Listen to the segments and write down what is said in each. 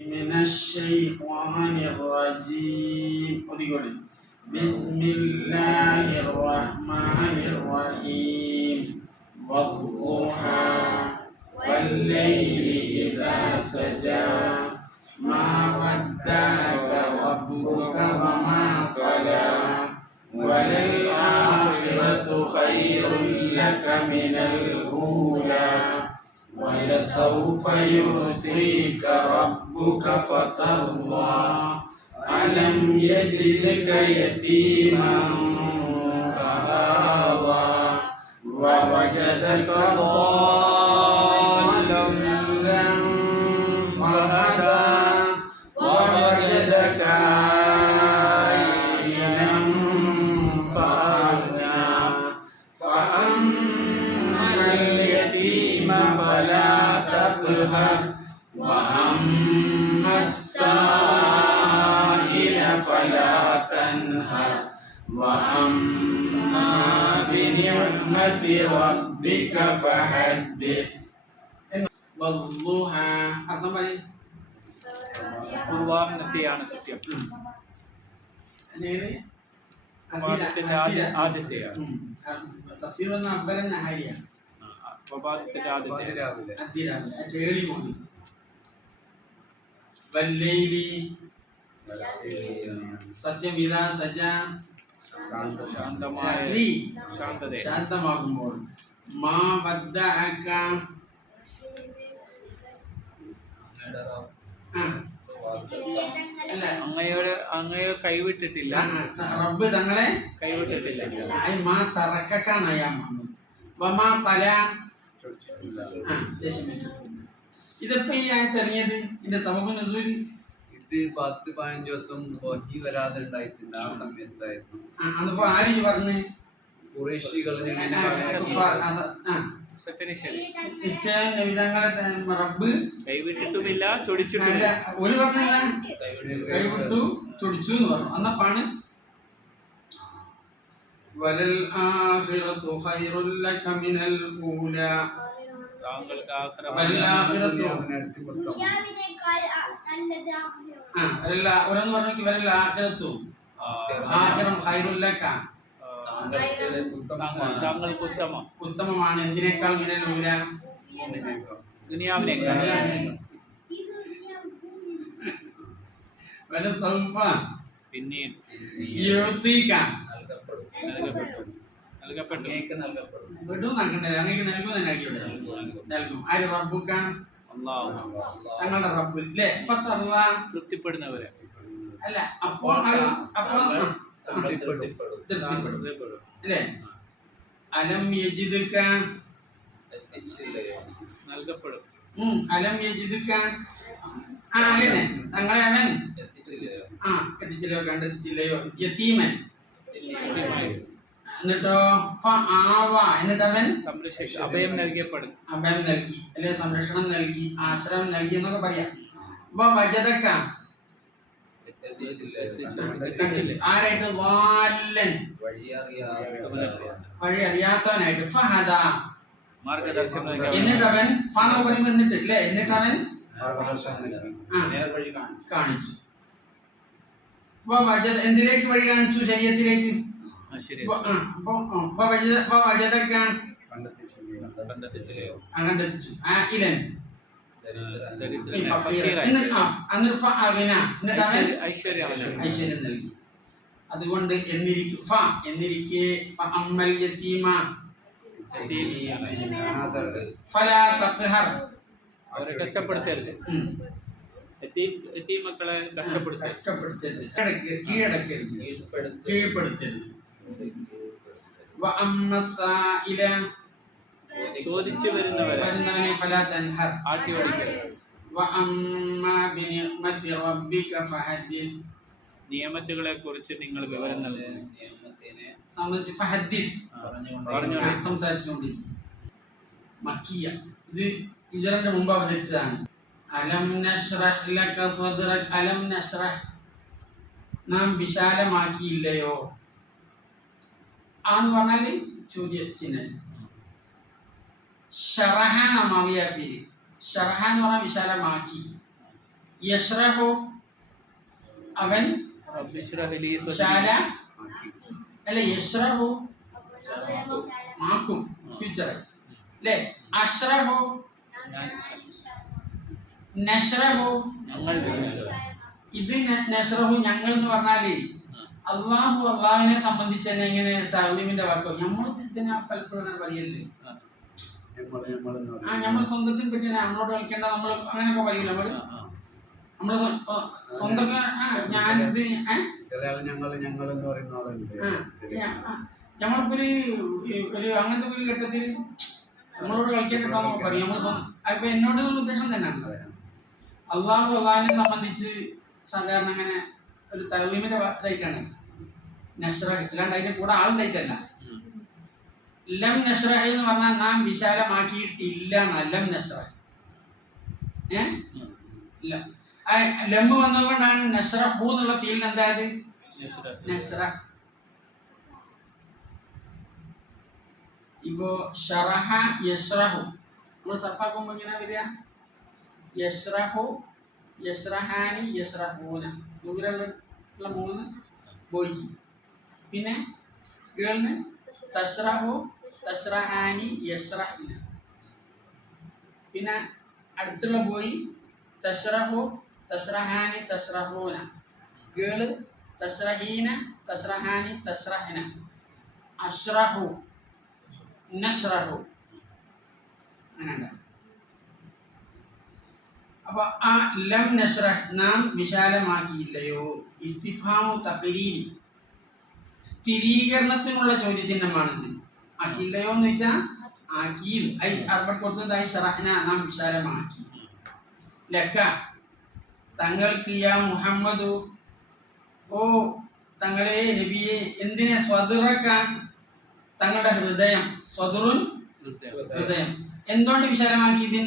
من الشيطان الرجيم. بسم الله الرحمن الرحيم. والضحى والليل إذا سجى ما ودعك ربك وما قلى وللآخرة خير لك من الأولى ولسوف يعطيك ربك فترضى ألم يجدك يتيما فآوى ووجدك ضالا فهدى ووجدك عائلا فأغنى فأما اليتيم فلا تقهر وأما السائل فلا تنهر وأما بنعمة ربك فحدث. والضحى അർത്ഥം പറയും. പൂർവാഹനത്തെയാണ് സത്യം. ആദ്യത്തെയാണ് സത്യം ഇതാ സജ ശാന്തമാകുമ്പോൾ മാ വദ്ദഅക അങ്ങയെ കൈവിട്ടിട്ടില്ല. റബ്ബ് തങ്ങളെ കൈവിട്ടിട്ടില്ല. മാ തറക്കക്കാനായ മുഹമ്മദ് വമാ പല ഇതിപ്പോ ഈ ആയത്ത് ഇറങ്ങിയത് ഇതിന്റെ സബബ് നുസൂല് ഇത് 10-15 ദിവസം വഹി വരാതെ ഉണ്ടായിട്ടുണ്ട്. ആ സമയത്തായിരുന്നു. അതിപ്പോ ആര് പറഞ്ഞു? ഖുറൈശികൾ റബ്ബ് കൈവിട്ടിട്ടുമില്ല, ചൊടിച്ചിട്ടില്ല. ഒരു പറഞ്ഞല്ല കൈവിട്ടു ചൊടിച്ചു എന്ന് പറഞ്ഞു. അന്നപ്പാണ് വലൽ ആഖിറതു ഖൈറുൽ ലക മിനൽ ഊലാ. താങ്കൾക്ക് ഓരോന്ന് പറഞ്ഞു വരൽ ആഖിറത്തു ആഖിറം ഖൈറുൽ ലക താങ്കൾക്ക് ഉത്തമമാണ്. എന്തിനേക്കാൾ മിനൽ ഊലാ? ദുനിയാവിനേക്കാൾ. വലസൗഫ പിന്നീട് യുഅ്തീക നൽകപ്പെട്ടു. വിടും നൽകണ്ടേ? അങ്ങേക്ക് നൽകുന്നതിനാക്കിവിടെ നൽകും. ആര്? റബ്ബുക, തങ്ങളുടെ റബ്ബ് അല്ലേ? തൃപ്തിപ്പെടുന്നവരെ അല്ല അപ്പോൾ അല്ലേ? അലം യജിദുക നൽകപ്പെടും. അലം യജിദുക അങ്ങനെ തങ്ങളെ അവൻ എത്തിച്ചില്ലയോ കണ്ടെത്തിച്ചില്ലയോ? യതീമൻ. എന്നിട്ടോ എന്നിട്ട് അവൻ അഭയം നൽകപ്പെടും. അഭയം നൽകി അല്ലെ? സംരക്ഷണം നൽകി, ആശ്രയം നൽകി എന്നൊക്കെ പറയാം. ആരായിട്ട്? വാലൻ, വഴി അറിയാത്തവനായിട്ട്. ഫഹദ, എന്നിട്ട് അവൻ എന്നിട്ട് അല്ലേ? എന്നിട്ട് അവൻ കാണിച്ചു. എന്തിലേക്ക് വഴി കാണിച്ചു? ശരീരത്തിലേക്ക്. കണ്ടെത്തിച്ചു. ഐശ്വര്യം നൽകി. അതുകൊണ്ട് എന്നിരിക്കെ അവരെ കഷ്ടപ്പെടുത്തരുത്. മക്കളെ കഷ്ടപ്പെടുത്തരുത്, കീഴ്പ്പെടുത്തരുത്. ചോദിച്ചു വരുന്നവരെ ആട്ടി ഓടിക്കരുത്. നിയമത്തുകളെ കുറിച്ച് നിങ്ങൾ വിവരം നൽകുന്നു. ഇത് ഹിജ്റന്റെ മുമ്പ് അവതരിച്ചതാണ്. അലം നശ്റഹ് ലക സദ്റക. അലം നശ്റഹ്, നാം വിശാലമാക്കിയില്ലയോ? ആന്ന് പറഞ്ഞാല് ചോദ്യചിഹ്നം. ഷറഹാൻ മാവിയാക്കില്. ഷറഹാൻ എന്ന് പറഞ്ഞാൽ വിശാലമാക്കി. യശ്റഹു അവൻ റബ്ബി ഇശ്റഹ് ലീ സദ്രി. ശാല ആക്കി. അല്ല യശ്റഹു ആക്കും ഫ്യൂച്ചർ അല്ലേ. അഷ്റഹു നഷ്റഹു ഞങ്ങൾ വിശാലമാക്കി. ഇത് നഷ്റഹു ഞങ്ങൾ എന്ന് പറഞ്ഞാല് അള്ളാഹുവിനെ സംബന്ധിച്ച് തന്നെ ഇങ്ങനെ തഅലീമിന്റെ വാക്കോ നമ്മൾ ഇതിനെ പലപ്പോഴും അങ്ങനെ പറയല്ലേ. ഞമ്മളെന്ന് ആ പറയും. നമ്മൾ സ്വന്തത്തിൽ പറ്റി നമ്മളോട് കളിക്കേണ്ട നമ്മൾ അങ്ങനെയൊക്കെ പറയൂല നമ്മള് സ്വന്തം ഞാനിത് ചില ആള് ഞങ്ങളെന്ന് പറയുന്ന ആളുണ്ട്. നമ്മളിപ്പോ ഒരു അങ്ങനത്തെ ഒരു ഘട്ടത്തിൽ നമ്മളോട് കളിക്കാൻ കിട്ടാന്നൊക്കെ പറയും. നമ്മൾ അപ്പൊ എന്നോട് ഉദ്ദേശം തന്നെയാണ്. അള്ളാഹിനെ സംബന്ധിച്ച് സാധാരണ അങ്ങനെ ഒരു തഅലീമിന്റെ ഇതായിട്ടാണ് നഷ്റഹ്, അല്ലാണ്ട് അതിന്റെ കൂടെ ആളുണ്ടായിട്ടല്ല. ലം നഷ്റഹ് എന്ന് പറഞ്ഞാൽ നാം വിശാലമാക്കിയിട്ടില്ല. ലം നഷ്റഹ് ഇല്ല. ലം വന്നതുകൊണ്ടാണ് നഷ്റഹു എന്നുള്ള ഫീലിന് എന്തായത് നഷ്റഹ്. ഇപ്പോ ഷറഹ യഷ്റഹു നമ്മൾ സർഫാക്കുമ്പോ ഇങ്ങനെ വരിക യഷ്റഹു യഷ്റഹാനി യഷ്റഹൂന ദൂരമുള്ള 3 ബോയ്ക്ക്. പിന്നെ ഗേളിന് തഷ്റഹു തഷ്റഹാനി യഷ്റഹീന. പിന്നെ അടുത്തുള്ള ബോയ് തഷ്റഹു തഷ്റഹാനി തഷ്റഹൂന. ഗേള് തഷ്റഹീന തഷ്റഹാനി തഷ്റഹന. അഷ്റഹു നഷ്റഹു അങ്ങനെ. അപ്പൊ ആ ലം നഷ്റഹ് നാം വിശാലമാക്കിയില്ലയോ ഇസ്തിഫാമു തഖരീരി സ്ഥിരീകരണത്തിനുള്ള ചോദ്യചിഹ്നമാണിത്. ആക്കിയില്ലയോ എന്ന് വെച്ചാൽ ആക്കി കൊടുത്തതായി ഷറഹ്ന നാം വിശാലമാക്കി. ലക്ക തങ്ങൾക്ക് യാ മുഹമ്മദു ഓ തങ്ങളെ നബിയെ എന്തിനെ സ്വദറക്കാൻ തങ്ങളുടെ ഹൃദയം സ്വദറുൻ ഹൃദയം എന്തുകൊണ്ട് വിശാലമാക്കി? ഇതിൻ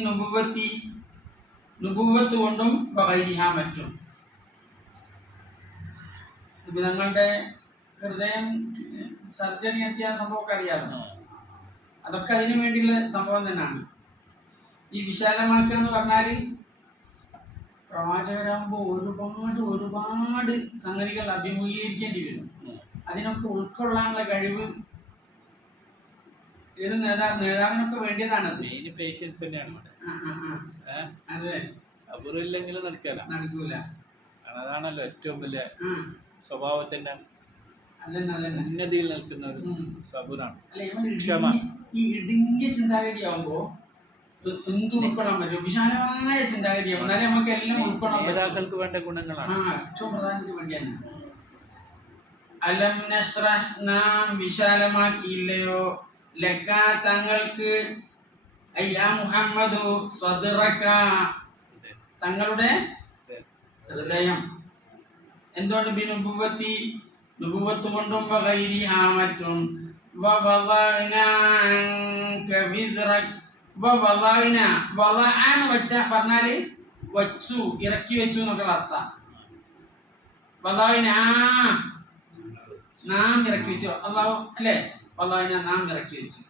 നുബുവത്ത് കൊണ്ടും വഗൈരിഹ മറ്റും. ഞങ്ങളുടെ ഹൃദയം സർജറി നടത്തിയ സംഭവമൊക്കെ അറിയാമല്ലോ. അതൊക്കെ അതിനു വേണ്ടിയുള്ള സംഭവം തന്നെയാണ്. ഈ വിശാലമാക്കുക എന്ന് പറഞ്ഞാല് പ്രവാചകരാകുമ്പോൾ ഒരുപാട് സംഗതികൾ അഭിമുഖീകരിക്കേണ്ടി വരും. അതിനൊക്കെ ഉൾക്കൊള്ളാനുള്ള കഴിവ് ഏത് നേതാവിനൊക്കെ വേണ്ടിയതാണത്. മെയിൻ പേഷ്യൻസ് തന്നെയാണ്. അതെ, സബറില്ലെങ്കിലും നടക്കൂല. അതാണല്ലോ ഏറ്റവും വലിയ സ്വഭാവത്തിന്റെ ഉന്നതിയിൽ നിൽക്കുന്ന ഒരു സബറാണ്. ക്ഷമ. ഈ ഇടുങ്ങിയ ചിന്താഗതിയാവുമ്പോ എന്ത് ഉൾക്കൊള്ളാൻ പറ്റും? വിശാലമായ ചിന്താഗതിയാവും. എന്നാലേ നമുക്ക് എല്ലാം ഉൾക്കൊള്ളാൻ പറ്റും. നേതാക്കൾക്ക് വേണ്ട ഗുണങ്ങളാണ് ഏറ്റവും പ്രധാനപ്പെട്ട വേണ്ടിയാണ്. അലം നശ്റഹ് നാം വിശാലമാക്കിയില്ലയോ ലക്ക തങ്ങൾക്ക് അയ്യാ മുഹമ്മദു സ്വദറക തങ്ങളുടെ ഹൃദയം. എന്തുകൊണ്ട്? നുബുവത്ത് കൊണ്ടും വഗൈരിഹാ മറ്റും. പറഞ്ഞാല് വച്ചു, ഇറക്കി വെച്ചു എന്നൊക്കെ അർത്ഥം. നാം ഇറക്കി വെച്ചു അള്ളാഹു അല്ലേ. വല്ലാഹിന നാം ഇറക്കി വെച്ചു.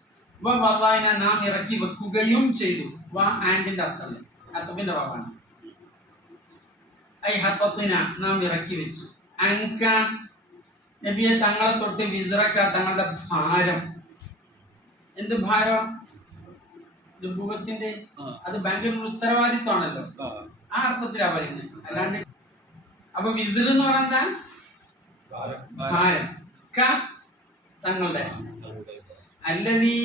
വല്ലാഹിന നാം ഇറക്കി വെക്കുകയും ചെയ്തു. ആൻഡിന്റെ അർത്ഥമല്ലേ, അത്തപ്പിന്റെ ഭാഗമാണ്. ഐ ഹത്തത്തിന നാം ഇറക്കി വെച്ചു. അൻക നബിയെ തങ്ങളെ തൊട്ട് വിസ്റക്ക തങ്ങളുടെ ഭാരം. എന്ത് ഭാരം? നുബുവത്തിന്റെ അത് ഭയങ്കര ഉത്തരവാദിത്വമാണല്ലോ. ആ അർത്ഥത്തിലാ പറയുന്നത്. അല്ലാണ്ട് അപ്പൊ വിസ്ർ എന്ന് പറഞ്ഞാ ഭാരം. തങ്ങളുടെ അല്ലതീ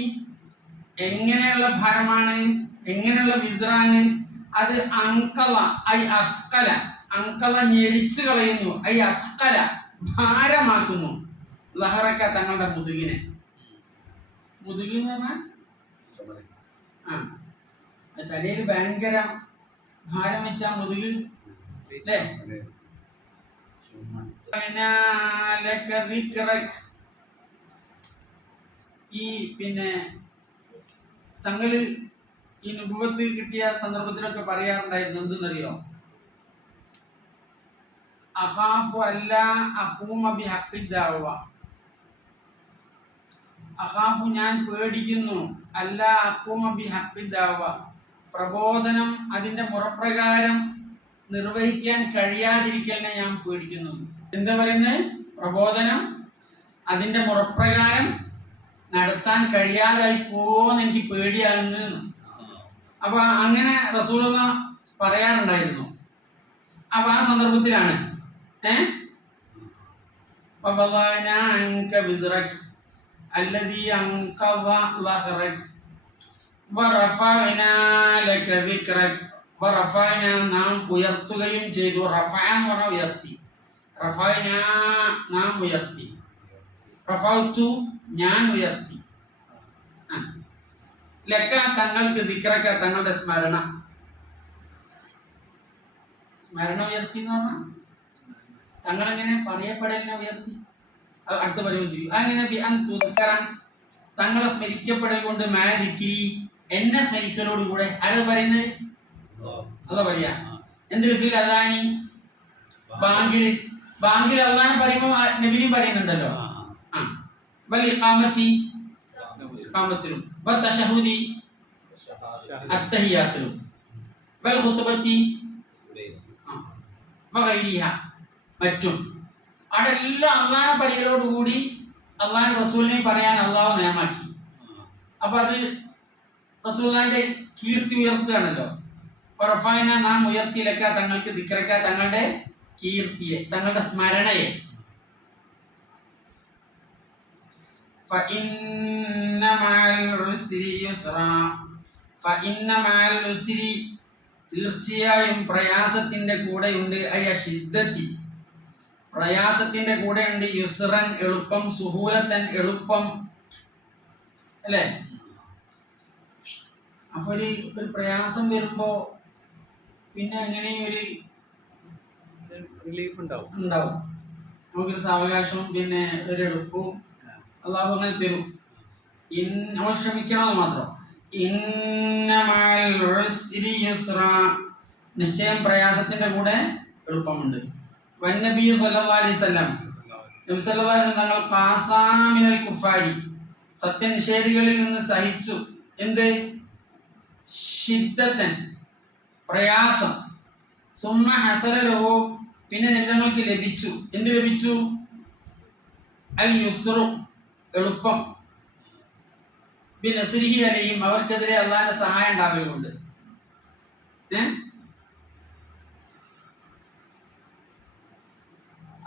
എങ്ങനെയുള്ള ഭാരമാണ്? എങ്ങനെയുള്ള വിസ്റാണ് അത്? Angela I അഫ്കല. അങ്കല ഞെരിച്ചു കളയുന്നു. ഐ അഫ്കല ഭാരമാക്കുന്നു. ലഹറക്ക തങ്ങളുടെ മുതുകിനെ. മുതുകിന്ന് പറഞ്ഞാൽ തലയിൽ ഭയങ്കര ഭാരം വെച്ച മുതുക് അല്ലേ. ഈ പിന്നെ തങ്ങള് ഈ നുബുവത്ത് കിട്ടിയ സന്ദർഭത്തിലൊക്കെ പറയാറുണ്ടായിരുന്നു എന്തെന്നറിയോ? അഖാഫു അല്ലാ അഖൂമ ബിഹഖ്ഖിദ്ദഅവ. അഖാഫു ഞാൻ പേടിക്കുന്നു അല്ലാ അഖൂമ ബിഹഖ്ഖിദ്ദഅവ പ്രബോധനം അതിന്റെ മുറപ്രകാരം നിർവഹിക്കാൻ കഴിയാതിരിക്കലിനെ ഞാൻ പേടിക്കുന്നു. എന്താ പറയുന്നത്? പ്രബോധനം അതിന്റെ മുറപ്രകാരം നടത്താൻ കഴിയാതായി പോവോന്ന് എനിക്ക് പേടിയാകുന്നു. അപ്പൊ അങ്ങനെ റസൂലുള്ളാ പറയാറുണ്ടായിരുന്നു. അപ്പൊ ആ സന്ദർഭത്തിലാണ് നാം ഉയർത്തുകയും ചെയ്തു. റഫഅ എന്ന് പറഞ്ഞാൽ ഉയർത്തി. റഫഅനാ നാം ഉയർത്തി. റഫഅതു ഞാൻ ഉയർത്തി. ലക്ക തങ്ങൾക്ക്, ദിക്റക തങ്ങളുടെ സ്മരണ. സ്മരണ ഉയർത്തി എന്ന് പറഞ്ഞാൽ തങ്ങളെങ്ങനെ പറയപ്പെടലിനെ ഉയർത്തി. അടുത്ത പറയുകയും ചെയ്യും. അങ്ങനെ തങ്ങളെ സ്മരിക്കപ്പെടൽ കൊണ്ട് മാദിക്കിരി എന്നെ സ്മരിക്കലോടുകൂടെ ആരാ പറയുന്നത്? അല്ല പറയാ എന്തിൽ ഫിൽ അദാനി ബാങ്കിൽ അള്ളാനെ പറയുമ്പോ നബിനെയും പറയുന്നുണ്ടല്ലോ. വൽ ഇഖാമത്തിലും വത്തശഹുദി അത്തഹിയാത്തിലും വൽ ഖുത്ബത്തി വഗൈരിഹ മറ്റും അവിടെ എല്ലാം അള്ളാനെ പറയലോടുകൂടി അള്ളാഹ് റസൂലിനെയും പറയാൻ അള്ളാഹു നിയമാക്കി. അപ്പൊ അത് റസൂലിന്റെ കീർത്തി ഉയർത്തുകയാണല്ലോ. ഉറഫായന നാം ഉയർത്തിയിലക്ക തങ്ങൾക്ക്, ദിക്റക തങ്ങളുടെ കീർത്തിയെ, തങ്ങളുടെ സ്മരണയെ. തീർച്ചയായും പ്രയാസത്തിന്റെ കൂടെയുണ്ട്. ഷിദ്ദത്തി പ്രയാസത്തിന്റെ കൂടെയുണ്ട്. യുസ്റൻ എളുപ്പം, സുഹൂലത്തൻ എളുപ്പം, അല്ലേ? അപ്പൊ ഒരു പ്രയാസം വരുമ്പോ പിന്നെ അങ്ങനെ ഒരു റിലീഫ് ഉണ്ടാവും. നമുക്കൊരു സാവകാശവും പിന്നെ ഒരു എളുപ്പവും അള്ളാഹു അങ്ങനെ തരും. നമ്മൾ ശ്രമിക്കണമെന്ന് മാത്രം. നിശ്ചയം പ്രയാസത്തിന്റെ കൂടെ എളുപ്പമുണ്ട്. വന്നബി സല്ലല്ലാഹു അലൈഹി വസല്ലം, നബി സല്ലല്ലാഹു അലൈഹി വസല്ലം തങ്ങൾ ഖാസാമിനൽ കുഫാരി സത്യനിഷേധികളിൽ നിന്ന് സഹിച്ചു. എന്ത്? ഷിദ്ദത്തൻ പ്രയാസം. സുമ്മ ഹസല ലഹു പിന്നെ നബി തങ്ങൾക്ക് ലഭിച്ചു. എന്ത് ലഭിച്ചു? അൽ യുസ്റു എളുപ്പം. ബിനസ്രിഹി അലൈഹിം അവർക്കെതിരെ അള്ളാഹിന്റെ സഹായം ഉണ്ടാവുകയുണ്ട്.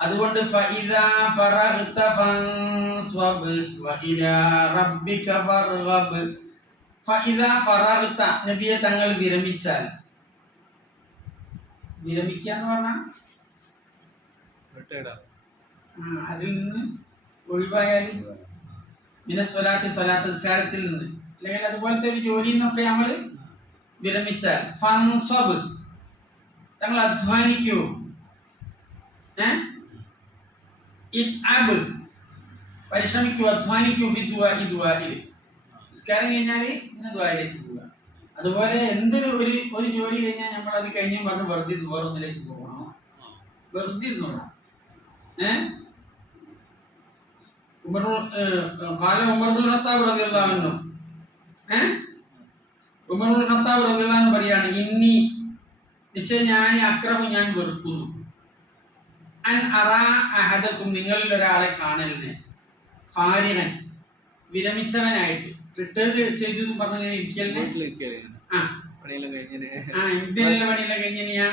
അതുകൊണ്ട് ഫഇദാ ഫറഗ്ത ഫൻസ്വബ് വഇലാ റബ്ബിക ഫർഗബ്. ഫഇദാ ഫറഗ്ത നബിയെ തങ്ങൾ വിരമിച്ചാൽ, വിരമിക്കുക എന്ന് പറഞ്ഞാൽ അതിൽ നിന്ന് ഒഴിവായാൽ, മിനസ്വലാത്തി സ്വലാത്ത് നിസ്കാരത്തിൽ നിന്ന്, അല്ലെങ്കിൽ അതുപോലത്തെ ഒരു ജോലിയിൽ നിന്നൊക്കെ നമ്മൾ വിരമിച്ചാൽ, ഫൻസ്വബ് തങ്ങൾ അധ്വാനിക്കൂ. പരിശ്രമിക്കൂ, അധ്വാനിക്കൂ. നിസ്കാരം കഴിഞ്ഞാൽ പിന്നെ ദുആയിലേക്ക് പോവുക. അതുപോലെ എന്തൊരു ഒരു ജോലി കഴിഞ്ഞാൽ നമ്മൾ അത് കഴിഞ്ഞ് പറഞ്ഞ് വെറുതെ വേറൊന്നിലേക്ക് പോകണോ? വെറുതെ ഇരുന്നോടാ. ഉമർ ഇബ്നുൽ ഖത്താബ് റളിയല്ലാഹു അൻഹു പറയാണ്, ഇന്നി നിശ്ചയം ഞാൻ വെറുക്കുന്നു, അൻ അറാ അഹദക്കും നിങ്ങളിൽ ഒരാളെ കാണലിനെ, ഫാരിഗൻ വിരമിച്ചവനായിട്ട്, റിട്ടയർ ചെയ്തു പറഞ്ഞു ഇരിക്കലിനെ, പണിയെല്ലാം കഴിഞ്ഞ് ഞാൻ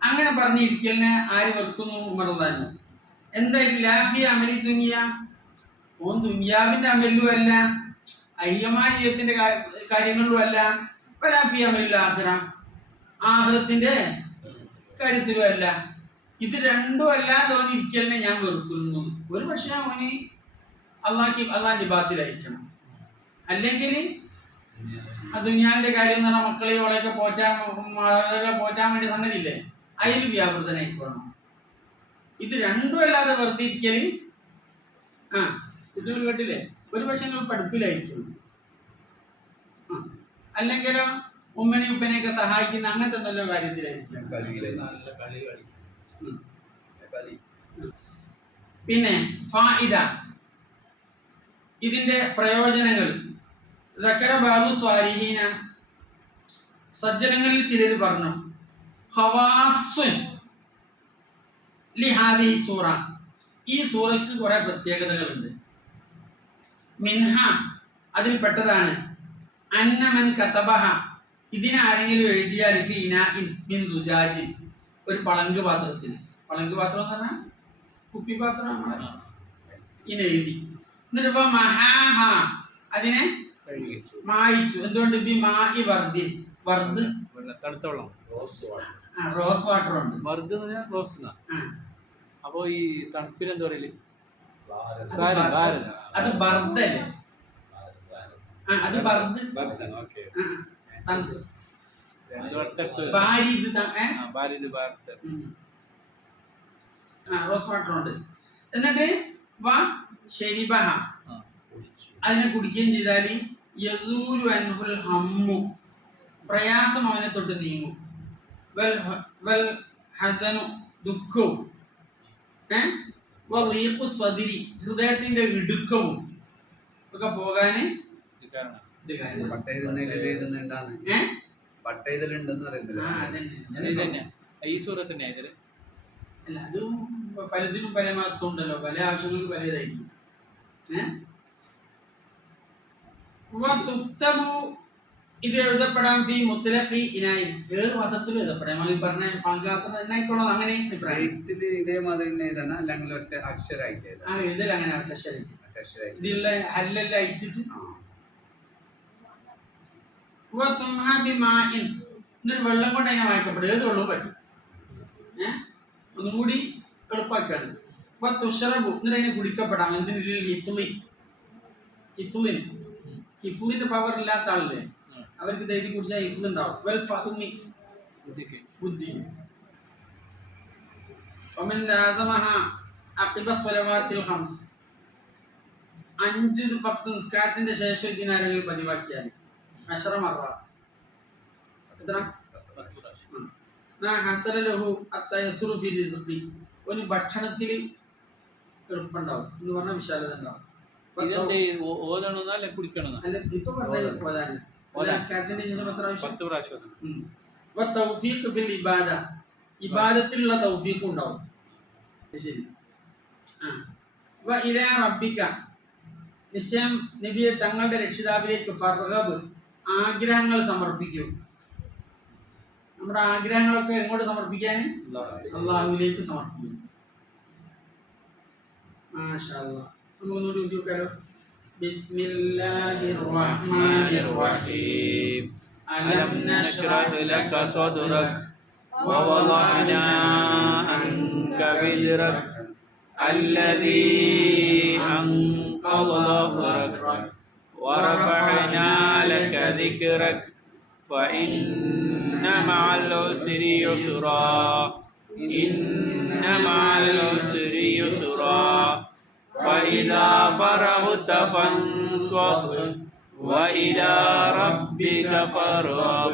അങ്ങനെ പറഞ്ഞിരിക്കലിനെ ആര് വെറുക്കുന്നു? ഉമർ റളിയല്ലാഹു. എന്തായാലും ലാഫി അമലി ദുനിയ, ഓൻ ദുനിയാവിന്റെ അമലിലും അല്ല, ഐഹികമായ ജീവിതത്തിന്റെ കാര്യങ്ങളിലും അല്ല, ലാഫി അമലിൽ ആഖിറ ആഖിറത്തിന്റെ കാര്യത്തിലും അല്ല. ഇത് രണ്ടും അല്ലാതെ ഓൻ ഇരിക്കലിനെ ഞാൻ വെറുക്കുന്നു. ഒരു പക്ഷേ ഓന് അള്ളാഹിന്റെ ബാത്തിലായിരിക്കണം, അല്ലെങ്കിൽ ആ ദുനിയാവിന്റെ കാര്യം എന്ന് പറഞ്ഞാൽ മക്കളെ ഓളെയൊക്കെ പോറ്റാൻ വേണ്ടി സംഗതി ഇല്ലേ, അതിൽ വ്യാപൃതനായിക്കോണം. ഇത് രണ്ടും അല്ലാതെ വെറുതെ ഇരിക്കല് കുട്ടികൾ കേട്ടില്ലേ, ഒരു പക്ഷേ പഠിപ്പിലായിരിക്കും, അല്ലെങ്കിലോ ഉമ്മനെ ഉപ്പനെയൊക്കെ സഹായിക്കുന്ന അങ്ങനത്തെ നല്ല കാര്യത്തിലായിരിക്കും. പിന്നെ ഫായിദ, ഇതിന്റെ പ്രയോജനങ്ങൾ. സജ്ജനങ്ങളിൽ ചിലർ പറഞ്ഞു, ഖവാസുൻ ലിഹാദിഹി സൂറ. ഈ സൂറക്ക് കുറെ പ്രത്യേകതകളുണ്ട്. മിൻഹ അതിൽപ്പെട്ടതാണ് അന്നമൻ കതബഹ ഇതിനെ ആരെങ്കിലും എഴുതിയാൽ ഫീ ഇനാഇൻ മിൻ സുജാജിൻ ഒരു പളങ്ക് പാത്രത്തിൽ, പളങ്ക് പാത്രം എന്ന് പറഞ്ഞാൽ കുപ്പിപാത്രം എഴുതി, എന്നിട്ട് മഹാഹ അതിനെ മായിച്ചു. എന്തുകൊണ്ട്? ബി മായി വർദി വർദ് തണുത്ത വെള്ളം, റോസ് വാട്ടർ ഉണ്ട്. വർദ് റോസ്. അപ്പൊ ഈ തണുപ്പിൽ എന്താ പറയല്? അത് ബർദല്ലേ? അത് ബർദ് തണുപ്പ്. റോസ് വാട്ടർ ഉണ്ട്. എന്നിട്ട് ശരിബഹ അതിനെ കുടിക്കുകയും ചെയ്താൽ യസൂലു അൻഹുൽ ഹമ്മു പ്രയാസം അവനെ തൊട്ട് നീങ്ങും. വൽ ഹസനു ദുഃഖവും സ്വദിരി ഹൃദയത്തിന്റെ ഇടുക്കവും ഒക്കെ പോകാന് അല്ല, അതും പലതിനും പല മഹത്വം ഉണ്ടല്ലോ, പല ആവശ്യങ്ങൾക്ക് പലതായിരിക്കും. ഇത് എഴുതപ്പെടാൻ ഫീ മുത്തലഖി ഇനായി ഏത് മതത്തിലും എഴുതപ്പെടാം. നമ്മൾ ഈ പറഞ്ഞ പങ്കാത്ര തന്നെ ആയിക്കോളൂ. അങ്ങനെ ഇതേമാതിരി എഴുതണം, അല്ലെങ്കിൽ ഒറ്റ അക്ഷരായിട്ട് എഴുതൽ അങ്ങനെ ഒറ്റ അക്ഷരായിട്ട് ഇതിലുള്ള ഹല്ലെല്ലാം അയച്ചിട്ട് എന്നിട്ട് വെള്ളം കൊണ്ട് അതിനെ വായിക്കപ്പെടും. ഏത് വെള്ളവും പറ്റും. ഒന്നും കൂടി എളുപ്പമാക്കാണ്. തുഷറബു എന്നിട്ട് അതിനെ കുടിക്കപ്പെടാം. എന്തിന്? ഹിഫ്ലിന്റെ പവർ ഇല്ലാത്ത ആളില്ലേ, അവർക്ക് ധൈര്യം കുടിച്ചാൽ ഹിഫ്ൽ ഉണ്ടാവും. വെൽ ഫഹ്മി ബുദ്ധി. ومن لازمها عقب الصلوات الخمس 5-10 നിസ്കാരത്തിന്റെ ശേഷം ഇതിനാരെങ്കിലും പതിവാക്കിയാൽ 10 മറാത്ത് എത്ര? ഹസല ലഹു അത്തയസ്സുറു ഫി റിസ്ഖി ഒരു ഭക്ഷണത്തിൽ എളുപ്പമുണ്ടാവും എന്ന് പറഞ്ഞാൽ വിശാലത ഉണ്ടാവും. ഇബാദത്തിലുള്ള തൗഫീഖ് ഉണ്ടാവും. ശരി. നിശ്ചയം നബിയെ തങ്ങളുടെ രക്ഷിതാവിലേക്ക് ഫർഗബ് ആഗ്രഹങ്ങൾ സമർപ്പിക്കും. നമ്മുടെ ആഗ്രഹങ്ങളൊക്കെ എങ്ങോട്ട് സമർപ്പിക്കാൻ? അള്ളാഹുവിലേക്ക് സമർപ്പിക്കും. മാഷാ അല്ലാഹ്. നമുക്കൊന്നുകൂടി നോക്കിയാലോ. ബിസ്മില്ലാഹിർ റഹ്മാനിർ റഹീം. അലം നശ്റഹ് ലക സദ്റക വവളഅനാ അൻക വിദ്റക അല്ലദീ അൻഖള ظهرك ورفعنا لك ذكرك فإن مع العسر يسرا إن مع العسر يسرا فإذا فرغت فانصب وإلى ربك فارغب